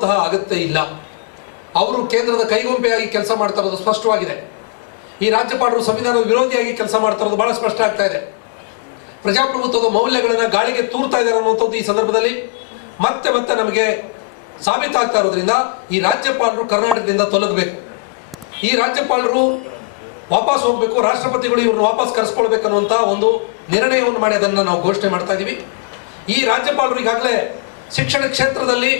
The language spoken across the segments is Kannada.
ಅಂತಹ ಅಗತ್ಯ ಇಲ್ಲ. ಅವರು ಕೇಂದ್ರದ ಕೈಗೊಂಬೆಯಾಗಿ ಕೆಲಸ ಮಾಡ್ತಾ ಇರೋದು ಸ್ಪಷ್ಟವಾಗಿದೆ. ಈ ರಾಜ್ಯಪಾಲರು ಸಂವಿಧಾನದ ವಿರೋಧಿಯಾಗಿ ಕೆಲಸ ಮಾಡ್ತಾ ಇರೋದು ಬಹಳ ಸ್ಪಷ್ಟ ಆಗ್ತಾ ಇದೆ. ಪ್ರಜಾಪ್ರಭುತ್ವದ ಮೌಲ್ಯಗಳನ್ನು ಗಾಳಿಗೆ ತೂರ್ತಾ ಇದ್ದಾರೆ ಅನ್ನುವಂಥದ್ದು ಈ ಸಂದರ್ಭದಲ್ಲಿ ಮತ್ತೆ ಮತ್ತೆ ನಮಗೆ ಸಾಬೀತಾಗ್ತಾ ಇರೋದ್ರಿಂದ ಈ ರಾಜ್ಯಪಾಲರು ಕರ್ನಾಟಕದಿಂದ ತೊಲಗಬೇಕು. ಈ ರಾಜ್ಯಪಾಲರು ವಾಪಸ್ ಹೋಗಬೇಕು, ರಾಷ್ಟ್ರಪತಿಗಳು ಇವ್ರನ್ನ ವಾಪಸ್ ಕರೆಸ್ಕೊಳ್ಬೇಕು ಅನ್ನುವಂತ ಒಂದು ನಿರ್ಣಯವನ್ನು ಮಾಡಿ ಅದನ್ನು ನಾವು ಘೋಷಣೆ ಮಾಡ್ತಾ ಇದ್ದೀವಿ ಈ ರಾಜ್ಯಪಾಲರು ಈಗಾಗಲೇ ಶಿಕ್ಷಣ ಕ್ಷೇತ್ರದಲ್ಲಿ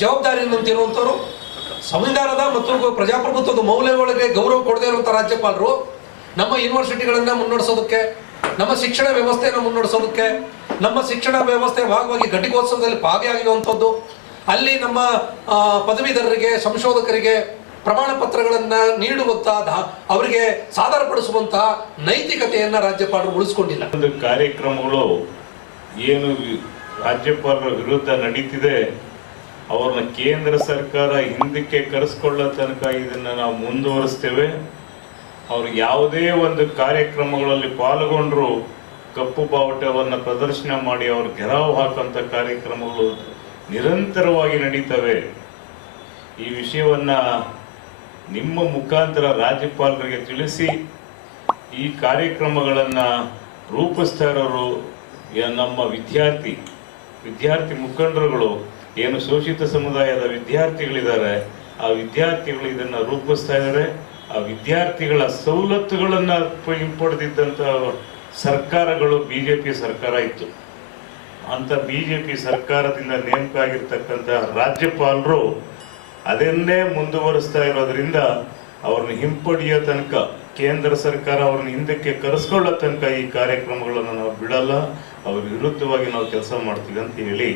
ಜವಾಬ್ದಾರಿಯನ್ನು ತಿರುವಂಥವ್ರು ಸಂವಿಧಾನದ ಮತ್ತು ಪ್ರಜಾಪ್ರಭುತ್ವದ ಮೌಲ್ಯಗಳಿಗೆ ಗೌರವ ಕೊಡದೇ ಇರುವಂಥ ರಾಜ್ಯಪಾಲರು, ನಮ್ಮ ಯೂನಿವರ್ಸಿಟಿಗಳನ್ನು ಮುನ್ನಡೆಸೋದಕ್ಕೆ, ನಮ್ಮ ಶಿಕ್ಷಣ ವ್ಯವಸ್ಥೆಯನ್ನು ಮುನ್ನಡೆಸೋದಕ್ಕೆ, ನಮ್ಮ ಶಿಕ್ಷಣ ವ್ಯವಸ್ಥೆ ಭಾಗವಾಗಿ ಘಟಿಕೋತ್ಸವದಲ್ಲಿ ಭಾಗಿಯಾಗಿರುವಂಥದ್ದು ಅಲ್ಲಿ ನಮ್ಮ ಪದವೀಧರರಿಗೆ, ಸಂಶೋಧಕರಿಗೆ ಪ್ರಮಾಣ ಪತ್ರಗಳನ್ನು ನೀಡುವಂತಹ ಅವರಿಗೆ ಸಾದರಪಡಿಸುವಂತಹ ನೈತಿಕತೆಯನ್ನು ರಾಜ್ಯಪಾಲರು ಉಳಿಸ್ಕೊಂಡಿಲ್ಲ. ಒಂದು ಕಾರ್ಯಕ್ರಮಗಳು ಏನು ರಾಜ್ಯಪಾಲರ ವಿರುದ್ಧ ನಡೀತಿದೆ ಅವ್ರನ್ನ ಕೇಂದ್ರ ಸರ್ಕಾರ ಹಿಂದಕ್ಕೆ ಕರೆಸ್ಕೊಳ್ಳೋ ತನಕ ಇದನ್ನ ನಾವು ಮುಂದುವರಿಸ್ತೇವೆ. ಅವರು ಯಾವುದೇ ಒಂದು ಕಾರ್ಯಕ್ರಮಗಳಲ್ಲಿ ಪಾಲ್ಗೊಂಡ್ರು ಕಪ್ಪು ಬಾವುಟವನ್ನು ಪ್ರದರ್ಶನ ಮಾಡಿ ಅವ್ರು ಗೆರಾವ್ ಹಾಕುವಂತ ಕಾರ್ಯಕ್ರಮಗಳು ನಿರಂತರವಾಗಿ ನಡೀತವೆ. ಈ ವಿಷಯವನ್ನ ನಿಮ್ಮ ಮುಖಾಂತರ ರಾಜ್ಯಪಾಲರಿಗೆ ತಿಳಿಸಿ, ಈ ಕಾರ್ಯಕ್ರಮಗಳನ್ನ ರೂಪಿಸ್ತಾ ಇರೋರು ನಮ್ಮ ವಿದ್ಯಾರ್ಥಿ ವಿದ್ಯಾರ್ಥಿ ಮುಖಂಡರುಗಳು ಏನು ಶೋಷಿತ ಸಮುದಾಯದ ವಿದ್ಯಾರ್ಥಿಗಳಿದ್ದಾರೆ, ಆ ವಿದ್ಯಾರ್ಥಿಗಳು ಇದನ್ನ ರೂಪಿಸ್ತಾ ಇದ್ದಾರೆ. ಆ ವಿದ್ಯಾರ್ಥಿಗಳ ಸವಲತ್ತುಗಳನ್ನು ಹಿಂಪಡೆದಿದ್ದಂಥ ಸರ್ಕಾರಗಳು ಬಿ ಸರ್ಕಾರಗಳು ಬಿಜೆಪಿ ಸರ್ಕಾರ ಇತ್ತು. ಅಂತ ಬಿಜೆಪಿ ಸರ್ಕಾರದಿಂದ ನೇಮಕ ಆಗಿರ್ತಕ್ಕಂಥ ರಾಜ್ಯಪಾಲರು ಅದನ್ನೇ ಮುಂದುವರಿಸ್ತಾ ಇರೋದ್ರಿಂದ ಅವ್ರನ್ನ ಹಿಂಪಡೆಯೋ ತನಕ, ಕೇಂದ್ರ ಸರ್ಕಾರ ಅವ್ರನ್ನ ಹಿಂದಕ್ಕೆ ಕರೆಸ್ಕೊಳ್ಳೋ ತನಕ ಈ ಕಾರ್ಯಕ್ರಮಗಳನ್ನು ನಾವು ಬಿಡಲ್ಲ. ಅವ್ರ ವಿರುದ್ಧವಾಗಿ ನಾವು ಕೆಲಸ ಮಾಡ್ತೀವಿ ಅಂತ ಹೇಳಿ